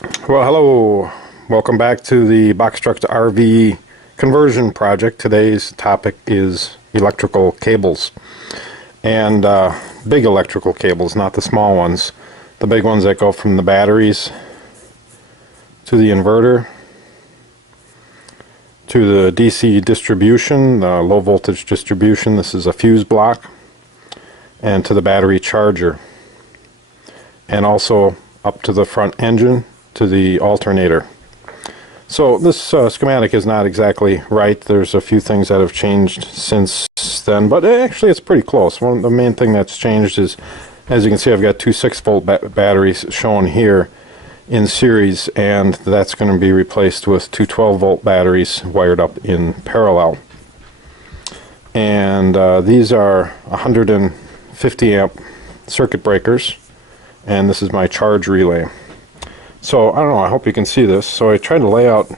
Well, hello. Welcome back to the box truck to RV conversion project. Today's topic is electrical cables, and big electrical cables, not the small ones. The big ones that go from the batteries to the inverter to the DC distribution, the low voltage distribution. This is a fuse block, and to the battery charger, and also up to the front engine to the alternator. So this schematic is not exactly right. There's a few things that have changed since then, but actually it's pretty close. The main thing that's changed is, as you can see, I've got two 6-volt batteries shown here in series, and that's going to be replaced with two 12-volt batteries wired up in parallel. And these are 150 amp circuit breakers, and this is my charge relay. So I don't know, I hope you can see this. So I tried to lay out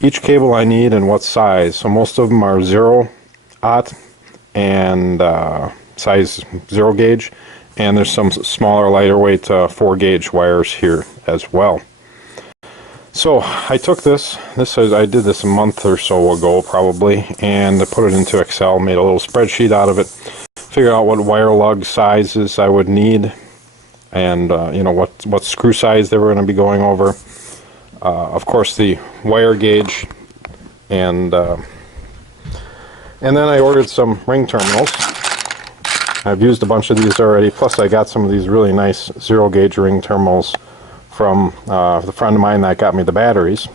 each cable I need and what size. So most of them are 0-aught and size 0 gauge, and there's some smaller, lighter weight 4 gauge wires here as well. So I took this I did this a month or so ago probably, and I put it into Excel, made a little spreadsheet out of it, figured out what wire lug sizes I would need, and you know, what screw size they were going to be going over. Of course, the wire gauge, and then I ordered some ring terminals. I've used a bunch of these already, plus I got some of these really nice 0 gauge ring terminals from the friend of mine that got me the batteries.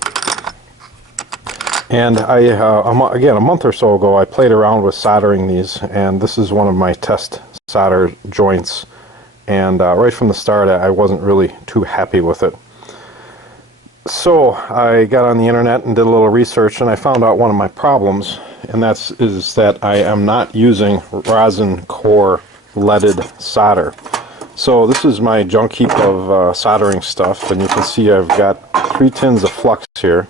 And again, a month or so ago, I played around with soldering these, and this is one of my test solder joints. And right from the start, I wasn't really too happy with it. So I got on the internet and did a little research, and I found out one of my problems, and is that I am not using rosin core leaded solder. So this is my junk heap of soldering stuff, and you can see I've got 3 tins of flux here.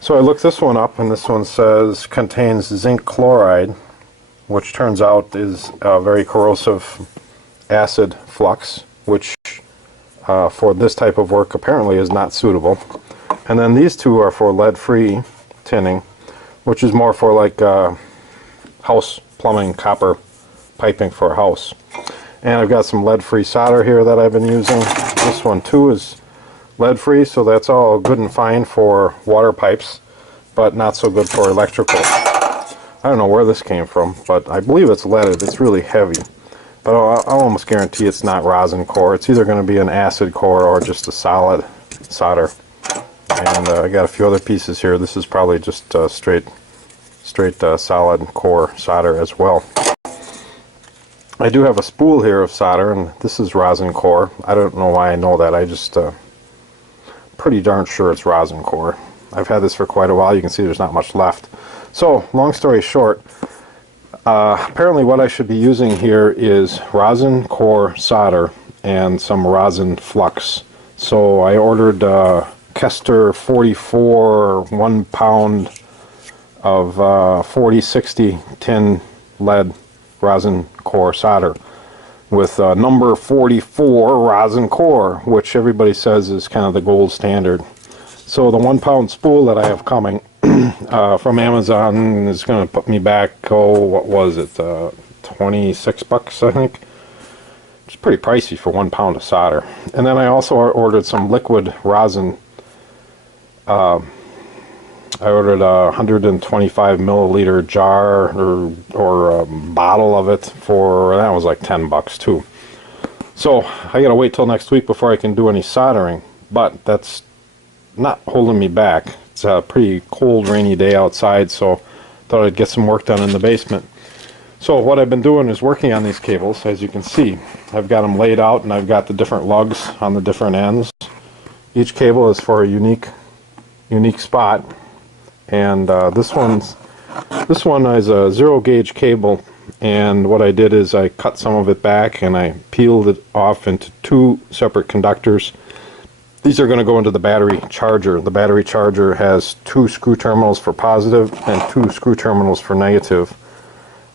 So I looked this one up, and this one says contains zinc chloride, which turns out is a very corrosive acid flux, which for this type of work apparently is not suitable. And then these two are for lead-free tinning, which is more for like house plumbing, copper piping for a house. And I've got some lead-free solder here that I've been using. This one too is lead-free, so that's all good and fine for water pipes, but not so good for electrical. I don't know where this came from, but I believe it's leaded. It's really heavy. But I'll almost guarantee it's not rosin core. It's either going to be an acid core or just a solid solder. And I got a few other pieces here. This is probably just straight solid core solder as well. I do have a spool here of solder, and this is rosin core. I don't know why I know that. I just pretty darn sure it's rosin core. I've had this for quite a while. You can see there's not much left. So long story short, apparently what I should be using here is rosin core solder and some rosin flux. So I ordered Kester 44 1 pound of 4060 tin lead rosin core solder with number 44 rosin core, which everybody says is kind of the gold standard. So the 1 pound spool that I have coming from Amazon is going to put me back, what was it, 26 bucks I think. It's pretty pricey for 1 pound of solder. And then I also ordered some liquid rosin. I ordered a 125 milliliter jar or bottle of it for, that was like 10 bucks too. So I gotta wait till next week before I can do any soldering, but that's not holding me back. It's a pretty cold, rainy day outside, so thought I'd get some work done in the basement. So what I've been doing is working on these cables. As you can see, I've got them laid out, and I've got the different lugs on the different ends. Each cable is for a unique spot, and this one is a 0 gauge cable, and what I did is I cut some of it back and I peeled it off into 2 separate conductors. These are going to go into the battery charger. The battery charger has 2 screw terminals for positive and 2 screw terminals for negative,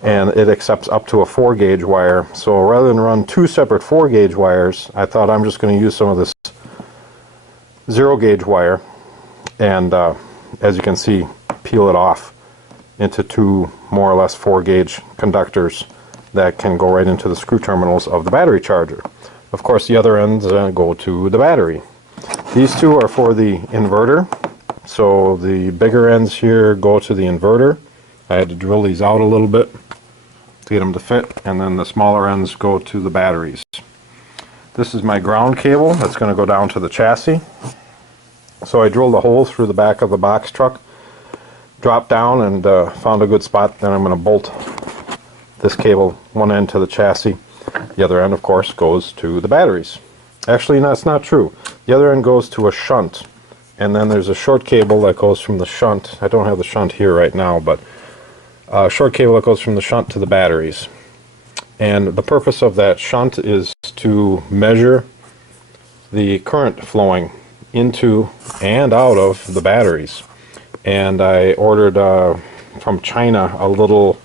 and it accepts up to a 4 gauge wire. So rather than run 2 separate 4 gauge wires, I thought I'm just going to use some of this zero gauge wire, and as you can see, peel it off into two more or less 4 gauge conductors that can go right into the screw terminals of the battery charger. Of course, the other ends go to the battery. These two are for the inverter, so the bigger ends here go to the inverter. I had to drill these out a little bit to get them to fit, and then the smaller ends go to the batteries. This is my ground cable that's going to go down to the chassis. So I drilled a hole through the back of the box truck, dropped down, and found a good spot. Then I'm going to bolt this cable one end to the chassis. The other end, of course, goes to the batteries. Actually, that's not true. The other end goes to a shunt, and then there's a short cable that goes from the shunt. I don't have the shunt here right now, but a short cable that goes from the shunt to the batteries. And the purpose of that shunt is to measure the current flowing into and out of the batteries. And I ordered from China a little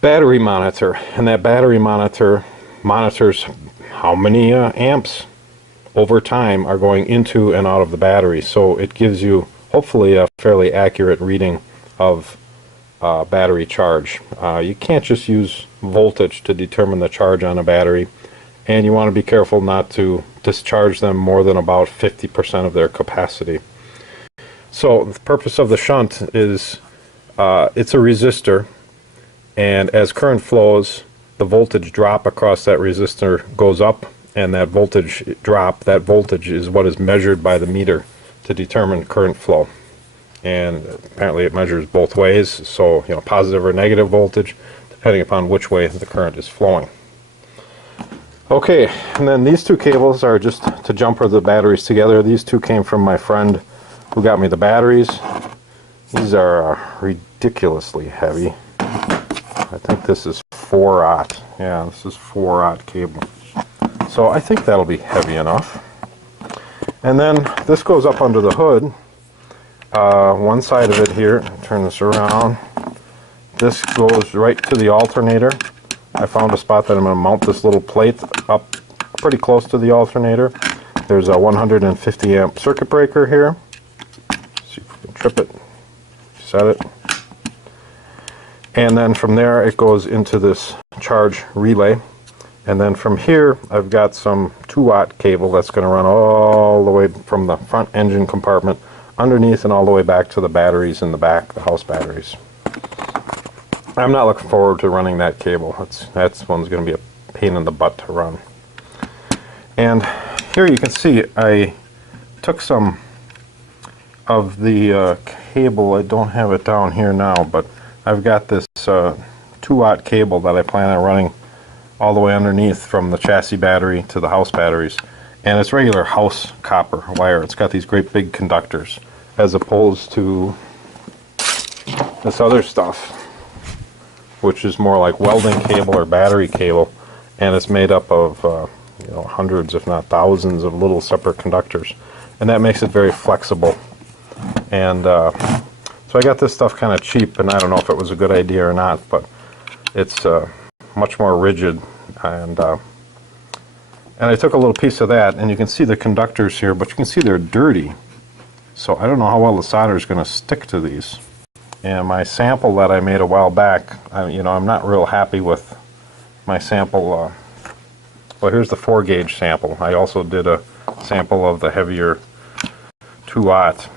battery monitor, and that battery monitor monitors how many amps over time are going into and out of the battery. So it gives you hopefully a fairly accurate reading of battery charge. You can't just use voltage to determine the charge on a battery, and you want to be careful not to discharge them more than about 50% of their capacity. So the purpose of the shunt is it's a resistor, and as current flows, the voltage drop across that resistor goes up, and that voltage drop, that voltage is what is measured by the meter to determine current flow. And apparently it measures both ways, so positive or negative voltage depending upon which way the current is flowing. Okay, and then these two cables are just to jumper the batteries together. These two came from my friend who got me the batteries. These are ridiculously heavy. I think this is 4/0. Yeah, this is 4/0 cable. So I think that'll be heavy enough. And then this goes up under the hood. One side of it here, turn this around, this goes right to the alternator. I found a spot that I'm going to mount this little plate up pretty close to the alternator. There's a 150 amp circuit breaker here. See if we can trip it, set it. And then from there it goes into this charge relay. And then from here I've got some 2-watt cable that's going to run all the way from the front engine compartment underneath and all the way back to the batteries in the back, the house batteries. I'm not looking forward to running that cable. That's one's going to be a pain in the butt to run. And here you can see I took some of the cable. I don't have it down here now, but I've got this 2-watt cable that I plan on running all the way underneath from the chassis battery to the house batteries. And it's regular house copper wire. It's got these great big conductors, as opposed to this other stuff, which is more like welding cable or battery cable, and it's made up of hundreds, if not thousands, of little separate conductors, and that makes it very flexible. And so I got this stuff kind of cheap, and I don't know if it was a good idea or not, but it's much more rigid. And I took a little piece of that, and you can see the conductors here, but you can see they're dirty. So I don't know how well the solder is going to stick to these. And my sample that I made a while back, I'm not real happy with my sample. Well, here's the 4-gauge sample. I also did a sample of the heavier 2-watt.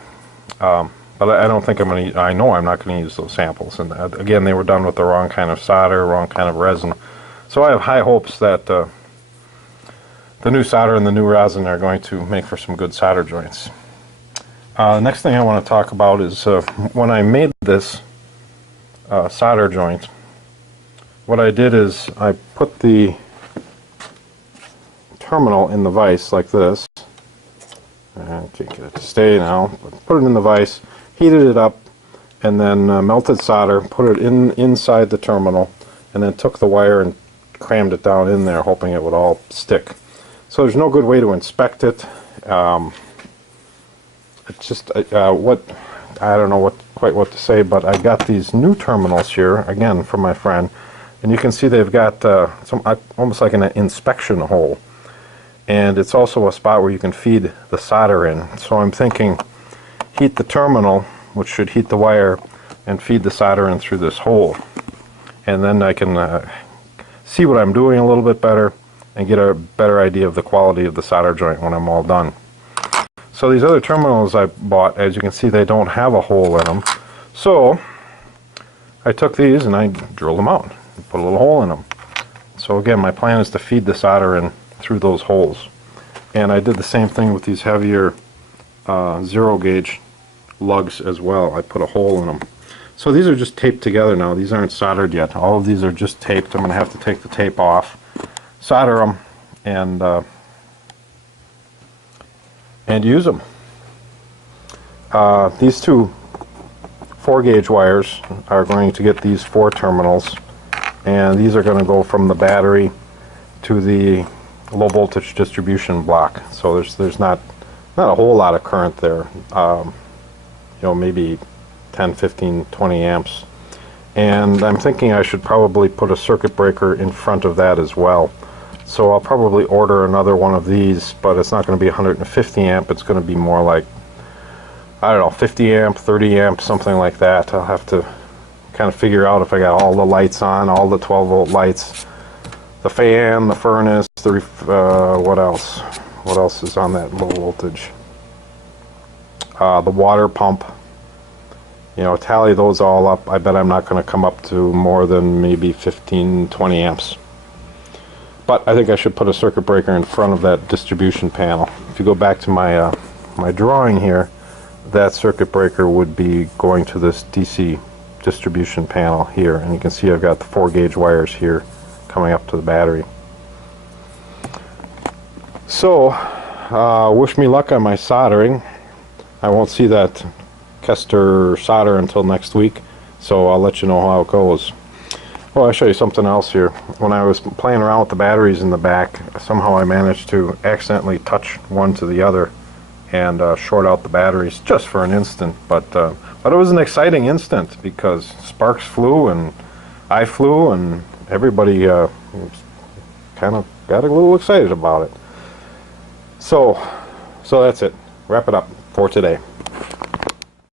But I don't think I know I'm not going to use those samples. And again, they were done with the wrong kind of solder, wrong kind of resin. So I have high hopes that the new solder and the new resin are going to make for some good solder joints. The next thing I want to talk about is when I made this solder joint, what I did is I put the terminal in the vise like this. I can't get it to stay now, but put it in the vise, heated it up, and then melted solder, put it inside the terminal, and then took the wire and crammed it down in there, hoping it would all stick. So there's no good way to inspect it. It's just I don't know quite what to say, but I got these new terminals here again from my friend, and you can see they've got almost like an inspection hole. and it's also a spot where you can feed the solder in. So I'm thinking heat the terminal, which should heat the wire, and feed the solder in through this hole. And then I can see what I'm doing a little bit better and get a better idea of the quality of the solder joint when I'm all done. So these other terminals I bought, as you can see, they don't have a hole in them. So I took these and I drilled them out and put a little hole in them. So again, my plan is to feed the solder in through those holes. And I did the same thing with these heavier 0 gauge lugs as well. I put a hole in them. So these are just taped together now. These aren't soldered yet. All of these are just taped. I'm going to have to take the tape off, solder them, and use them. These two 4 gauge wires are going to get these 4 terminals, and these are going to go from the battery to the low voltage distribution block. So there's not a whole lot of current there. You know, maybe 10, 15, 20 amps. And I'm thinking I should probably put a circuit breaker in front of that as well. So I'll probably order another one of these, but it's not going to be 150 amp. It's going to be more like, I don't know, 50 amp, 30 amp, something like that. I'll have to kind of figure out if I got all the lights on, all the 12 volt lights, the fan, the furnace, what else? What else is on that low voltage? The water pump. You know, tally those all up. I bet I'm not going to come up to more than maybe 15, 20 amps. But I think I should put a circuit breaker in front of that distribution panel. If you go back to my my drawing here, that circuit breaker would be going to this DC distribution panel here, and you can see I've got the 4 gauge wires here coming up to the battery. So wish me luck on my soldering. I won't see that Kester solder until next week, so I'll let you know how it goes. Well, I'll show you something else here. When I was playing around with the batteries in the back, somehow I managed to accidentally touch one to the other and short out the batteries just for an instant. But it was an exciting instant because sparks flew and I flew and everybody kind of got a little excited about it. So that's it. Wrap it up for today.